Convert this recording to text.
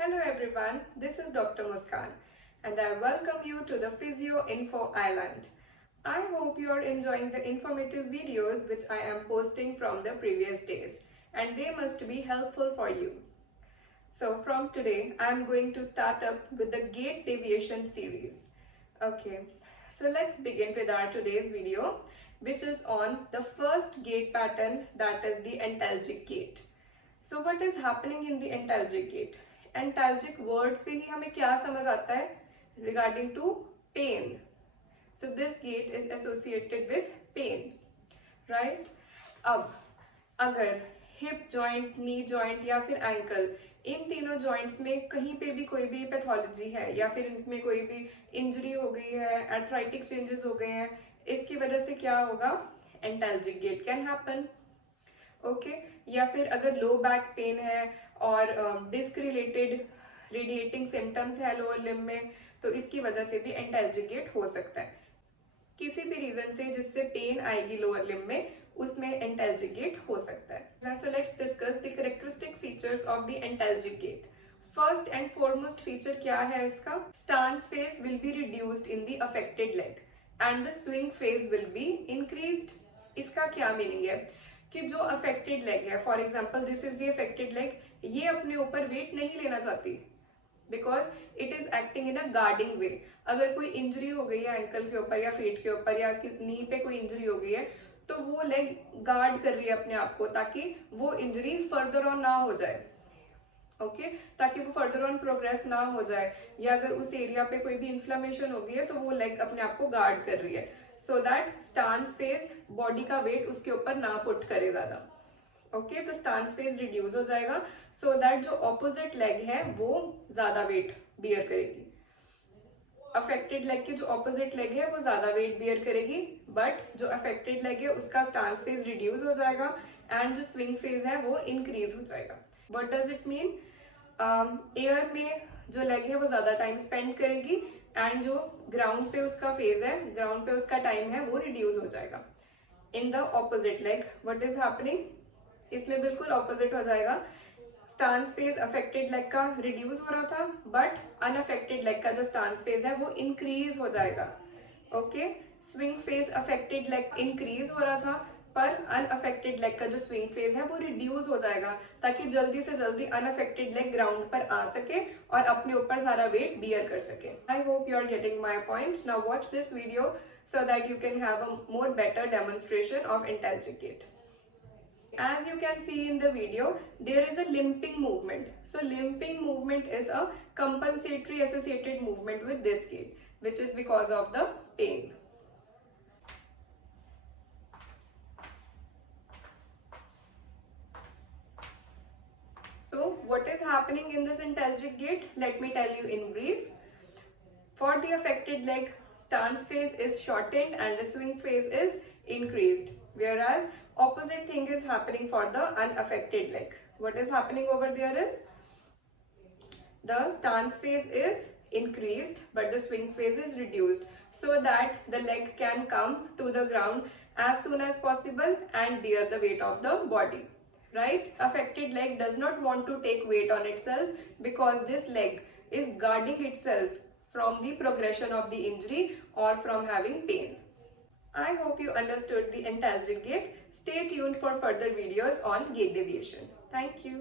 Hello everyone, this is Dr. Muskan and I welcome you to the Physio Info Island. I hope you are enjoying the informative videos which I am posting from the previous days and they must be helpful for you. So from today I am going to start up with the gait deviation series. Okay, so let's begin with our today's video which is on the first gait pattern, that is the antalgic gait. So what is happening in the antalgic gait? Antalgic word से ही हमें क्या समझ आता है regarding to pain. So this gait is associated with pain, right. अब अगर hip joint, knee joint या फिर एंकल, इन तीनों जॉइंट्स में कहीं पे भी कोई भी पैथोलॉजी है या फिर इनमें कोई भी इंजरी हो गई है, आर्थराइटिक चेंजेस हो गए हैं, इसकी वजह से क्या होगा, एंटाल्जिक गेट कैन हैपन. ओके. या फिर अगर लो बैक पेन है और डिस्क रिलेटेड रेडिएटिंग सिम्टम्स है लोअर लिम्ब में, तो इसकी वजह से भी एंटाल्जिक गेट हो सकता है. किसी भी रीजन से जिससे पेन आएगी लोअर लिम्ब में, उसमें एंटाल्जिक गेट हो सकता है. So let's discuss the characteristic features of the antalgic gait. First and foremost feature क्या है इसका? Stance phase will be reduced in the affected leg and the swing phase will be increased. इसका क्या meaning है कि जो affected leg है, for example this is the affected leg, ये अपने ऊपर वेट नहीं लेना चाहती because it is acting in a guarding way. अगर कोई इंजरी हो गई है एंकल के ऊपर या फीट के ऊपर या नी पे कोई इंजरी हो गई है, तो वो लेग गार्ड कर रही है अपने आप को ताकि वो इंजरी फर्दर ऑन ना हो जाए. ओके, ताकि वो फर्दर ऑन प्रोग्रेस ना हो जाए, या अगर उस एरिया पे कोई भी इन्फ्लेमेशन हो गई है तो वो लेग अपने आप को गार्ड कर रही है, so that stance phase body का वेट उसके ऊपर ना पुट करे ज्यादा. ओके, तो स्टांस फेज रिड्यूस हो जाएगा सो दैट जो ऑपोजिट लेग है वो ज्यादा वेट बियर करेगी. अफेक्टेड लेग की जो ऑपोजिट लेग है वो ज्यादा वेट बियर करेगी, बट जो अफेक्टेड लेग है उसका स्टांस फेज रिड्यूस हो जाएगा एंड जो स्विंग फेज है वो इंक्रीज हो जाएगा. What does it mean? Air में जो लेग है वो ज्यादा टाइम स्पेंड करेगी एंड जो ग्राउंड पे उसका फेज है, ग्राउंड पे उसका टाइम है वो रिड्यूस हो जाएगा. In the opposite leg what is happening? इसमें बिल्कुल ऑपोजिट हो जाएगा. स्टांस फेज अफेक्टेड लेग का रिड्यूस हो रहा था, बट अनअफेक्टेड लेग का जो स्टांस फेज है वो इंक्रीज हो जाएगा. Okay, swing phase affected leg increase हो रहा था, पर अनअफेक्टेड लेग का जो स्विंग फेज है वो रिड्यूस हो जाएगा ताकि जल्दी से जल्दी अनअफेक्टेड लेग ग्राउंड पर आ सके और अपने ऊपर सारा वेट बियर कर सके. I hope you are getting my point. Now watch this video so that you can have a more better demonstration of antalgic gait. As you can see in the video, there is a limping movement. So limping movement is a compensatory associated movement with this gait, which is because of the pain. So what is happening in this antalgic gait? Let me tell you in brief. For the affected leg, stance phase is shortened and the swing phase is increased, whereas opposite thing is happening for the unaffected leg. What is happening over there is the stance phase is increased but the swing phase is reduced, so that the leg can come to the ground as soon as possible and bear the weight of the body, right? Affected leg does not want to take weight on itself because this leg is guarding itself from the progression of the injury or from having pain. I hope you understood the antalgic gait. Stay tuned for further videos on gait deviation. Thank you.